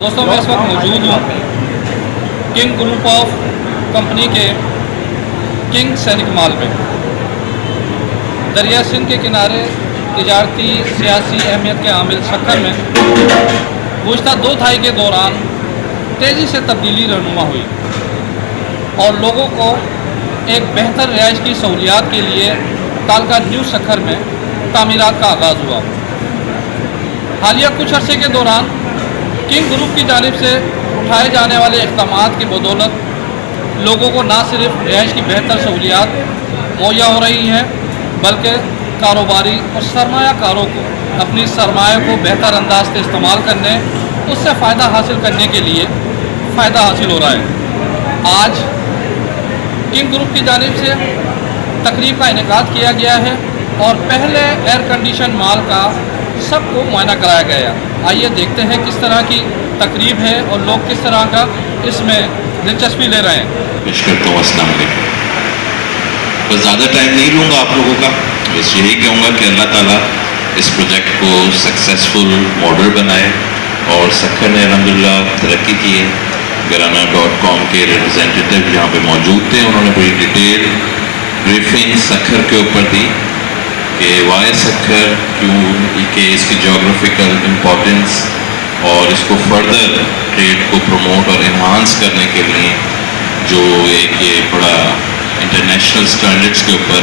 دوستوں میں اس وقت موجود ہوں کنگ گروپ آف کمپنی کے کنگ سینک مال میں. دریا سندھ کے کنارے تجارتی سیاسی اہمیت کے عامل سکھر میں گزشتہ 2 دہائی کے دوران تیزی سے تبدیلی رونما ہوئی اور لوگوں کو ایک بہتر رہائش کی سہولیات کے لیے تعلقہ نیو سکھر میں تعمیرات کا آغاز ہوا. حالیہ کچھ عرصے کے دوران کنگ گروپ کی جانب سے اٹھائے جانے والے اقدامات کی بدولت لوگوں کو نہ صرف رہائش کی بہتر سہولیات مہیا ہو رہی ہیں بلکہ کاروباری اور سرمایہ کاروں کو اپنی سرمایہ کو بہتر انداز سے استعمال کرنے اس سے فائدہ حاصل کرنے کے لیے فائدہ حاصل ہو رہا ہے. آج کنگ گروپ کی جانب سے تقریب کا انعقاد کیا گیا ہے اور پہلے ایئر کنڈیشن مال کا سب کو معائنہ کرایا گیا. آئیے دیکھتے ہیں کس طرح کی تقریب ہے اور لوگ کس طرح کا اس میں دلچسپی لے رہے ہیں. السلام علیکم. بس زیادہ ٹائم نہیں لوں گا آپ لوگوں کا. بس یہی کہوں گا کہ اللہ تعالیٰ اس پروجیکٹ کو سکسیسفل ماڈل بنائے اور سکھر نے الحمدللہ ترقی کی ہے. گرانا.com کے ریپرزینٹیٹیو یہاں پہ موجود تھے. انہوں نے بڑی ڈیٹیل بریفنگ سکھر کے اوپر دی کہ وائی سکھر کیوں کہ اس کی جغرافیکل امپورٹنس اور اس کو فردر ٹریڈ کو پروموٹ اور انہانس کرنے کے لیے جو ایک یہ بڑا انٹرنیشنل سٹینڈرڈس کے اوپر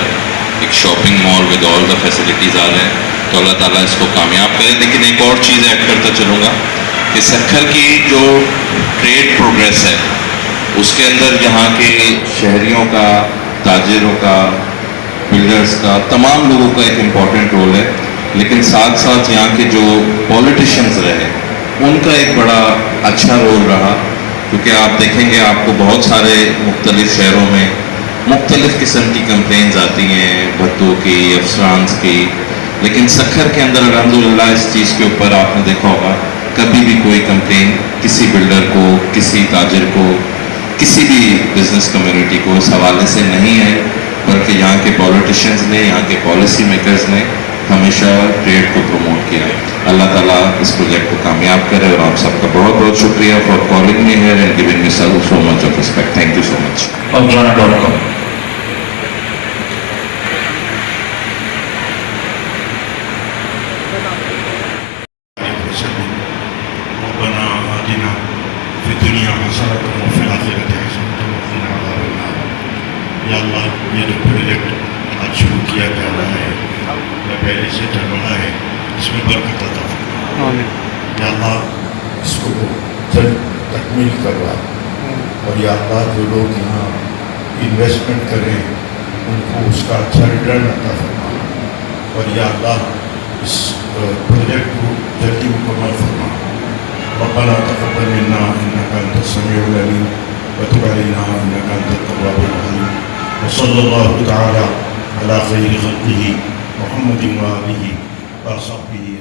ایک shopping mall with all the facilities آ رہے ہیں. تو اللہ تعالیٰ اس کو کامیاب کرے. لیکن ایک اور چیز ایڈ کرتا چلوں گا کہ سکھر کی جو ٹریڈ پروگریس ہے اس کے اندر یہاں کے شہریوں کا، تاجروں کا، بلڈرز کا، تمام لوگوں کا ایک امپورٹنٹ رول ہے. لیکن ساتھ ساتھ یہاں کے جو پولیٹیشینز رہے ان کا ایک بڑا اچھا رول رہا. کیونکہ آپ دیکھیں گے آپ کو بہت سارے مختلف شہروں میں مختلف قسم کی کمپلینز آتی ہیں، بھتوں کی، افسرانس کی. لیکن سکھر کے اندر الحمدللہ اس چیز کے اوپر آپ نے دیکھا ہوگا کبھی بھی کوئی کمپلین کسی بلڈر کو، کسی تاجر کو، کسی بھی بزنس کمیونٹی کو اس حوالے سے نہیں ہے. بلکہ یہاں کے پولیٹیشینز نے، یہاں کے پالیسی میکرز نے ہمیشہ ٹریڈ کو پروموٹ کیا. اللہ تعالیٰ اس پروجیکٹ کو کامیاب کرے اور آپ سب کا بہت بہت شکریہ for calling me here and giving me so much of respect. Thank you so much. ربنا آتنا في الدنيا حسنة وفي الآخرة حسنة وقنا عذاب النار. یا اللہ یہ جو پروجیکٹ آج شروع کیا جا رہا ہے یا پہلے سے چل رہا ہے اس میں برکت عطا فرما. یا اللہ اس کو جلد تکمیل کروا اور یا اللہ جو لوگ یہاں انویسٹمنٹ کریں ان کو اس کا اچھا ریٹرن عطا فرما. اور یا اللہ اس پروجیکٹ کو جلدی مکمل فرما. ربنا تقبل منا انك انت السميع العليم وتب علينا انك انت التواب الرحيم. وصلى الله تعالى على خير خلقه محمد وآله وصحبه